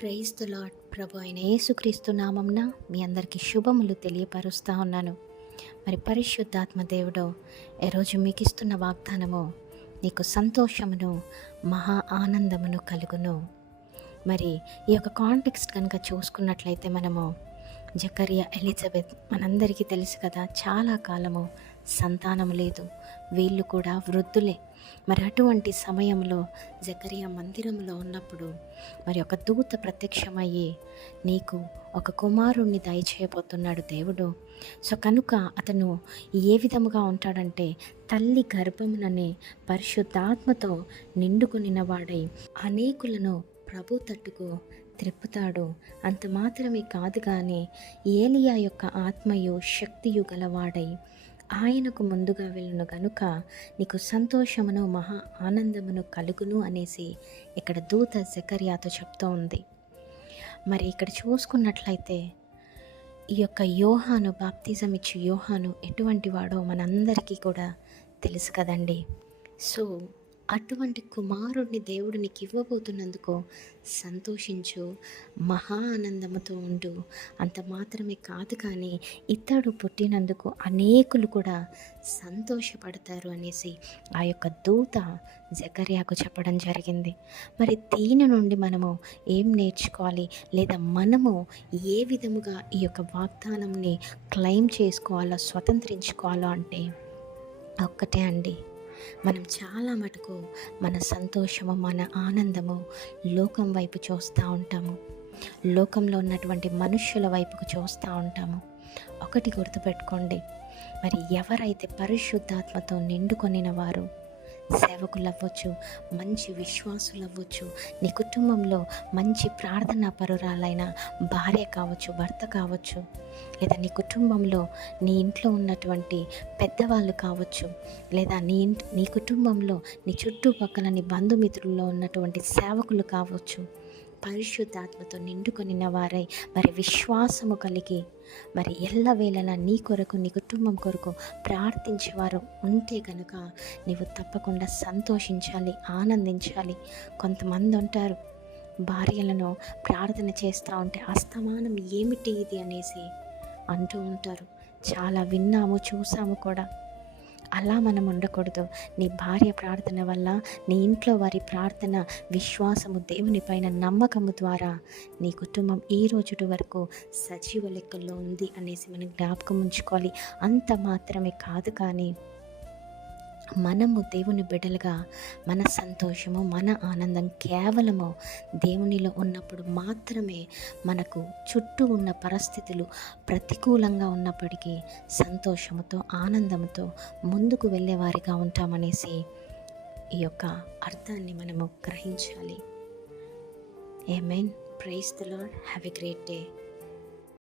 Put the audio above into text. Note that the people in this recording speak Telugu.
Praise the lord. ప్రభు అయిన యేసుక్రీస్తు నామంన మీ అందరికీ శుభములు తెలియపరుస్తూ ఉన్నాను. మరి పరిశుద్ధాత్మ దేవుడు ఈరోజు మీకు ఇస్తున్న వాగ్దానము, నీకు సంతోషమును మహా ఆనందమును కలుగును. మరి ఈ యొక్క కాంటెక్స్ట్ కనుక చూసుకున్నట్లయితే మనము జకరియా, ఎలిజబెత్ మనందరికీ తెలుసు కదా, చాలా కాలము సంతానం లేదు, వీళ్ళు కూడా వృద్ధులే. మరి అటువంటి సమయంలో జకరియా మందిరంలో ఉన్నప్పుడు మరి ఒక దూత ప్రత్యక్షమయ్యి, నీకు ఒక కుమారుణ్ణి దయచేయబోతున్నాడు దేవుడు. సో కనుక అతను ఏ విధముగా ఉంటాడంటే, తల్లి గర్భముననే పరిశుద్ధాత్మతో నిండుకొనిన వాడై అనేకులను ప్రభు తట్టుకు త్రిప్పుతాడు. అంత మాత్రమే కాదు కానీ ఏలియా యొక్క ఆత్మయు శక్తియు గలవాడై ఆయనకు ముందుగా వెళ్ళును గనుక నీకు సంతోషమును మహా ఆనందమును కలుగును అనేసి ఇక్కడ దూత జకర్యాతో చెప్తూ ఉంది. మరి ఇక్కడ చూసుకున్నట్లయితే ఈ యొక్క యోహాను, బాప్తిజం ఇచ్చి యోహాను ఎటువంటి వాడో మనందరికీ కూడా తెలుసు కదండి. సో అటువంటి కుమారుడిని దేవుడు నీకు ఇవ్వబోతున్నందుకు సంతోషించు, మహా ఆనందముతో ఉండు. అంత మాత్రమే కాదు కానీ ఇతడు పుట్టినందుకు అనేకులు కూడా సంతోషపడతారు అనేసి ఆ యొక్క దూత జకర్యాకు చెప్పడం జరిగింది. మరి దీని నుండి మనము ఏం నేర్చుకోవాలి, లేదా మనము ఏ విధముగా ఈ యొక్క వాగ్దానంని క్లెయిమ్ చేసుకోవాలో, స్వతంత్రించుకోవాలో అంటే ఒక్కటే అండి, మనం చాలా మటుకు మన సంతోషము, మన ఆనందము లోకం వైపు చూస్తూ ఉంటాము, లోకంలో ఉన్నటువంటి మనుష్యుల వైపుకు చూస్తూ ఉంటాము. ఒకటి గుర్తుపెట్టుకోండి, మరి ఎవరైతే పరిశుద్ధాత్మతో నిండుకొనిన వారు సేవకులు అవ్వచ్చు, మంచి విశ్వాసులు అవ్వచ్చు, నీ కుటుంబంలో మంచి ప్రార్థనా పరురాలైన భార్య కావచ్చు, భర్త కావచ్చు, లేదా నీ కుటుంబంలో నీ ఇంట్లో ఉన్నటువంటి పెద్దవాళ్ళు కావచ్చు, లేదా నీ కుటుంబంలో నీ చుట్టుపక్కల నీ బంధుమిత్రుల్లో ఉన్నటువంటి సేవకులు కావచ్చు, పరిశుద్ధాత్మతో నిండుకొనిన వారై మరి విశ్వాసము కలిగి మరి ఎల్లవేళలా నీ కొరకు, నీ కుటుంబం కొరకు ప్రార్థించేవారు ఉంటే కనుక నీవు తప్పకుండా సంతోషించాలి, ఆనందించాలి. కొంతమంది ఉంటారు, భార్యలను ప్రార్థన చేస్తూ ఉంటే అస్తమానం ఏమిటి ఇది అనేసి అంటూ ఉంటారు. చాలా విన్నాము, చూసాము కూడా. అలా మనం ఉండకూడదు. నీ భార్య ప్రార్థన వల్ల, నీ ఇంట్లో వారి ప్రార్థన, విశ్వాసము, దేవుని పైన నమ్మకము ద్వారా నీ కుటుంబం ఈ రోజు వరకు సజీవ లెక్కల్లో ఉంది అనేసి మనం జ్ఞాపకం ఉంచుకోవాలి. అంత మాత్రమే కాదు కానీ మనము దేవుని బిడ్డలుగా మన సంతోషము, మన ఆనందం కేవలము దేవునిలో ఉన్నప్పుడు మాత్రమే మనకు చుట్టూ ఉన్న పరిస్థితులు ప్రతికూలంగా ఉన్నప్పటికీ సంతోషముతో, ఆనందంతో ముందుకు వెళ్ళేవారిగా ఉంటామనేసి ఈ యొక్క అర్థాన్ని మనము గ్రహించాలి. Amen. Praise the lord. Have a great day.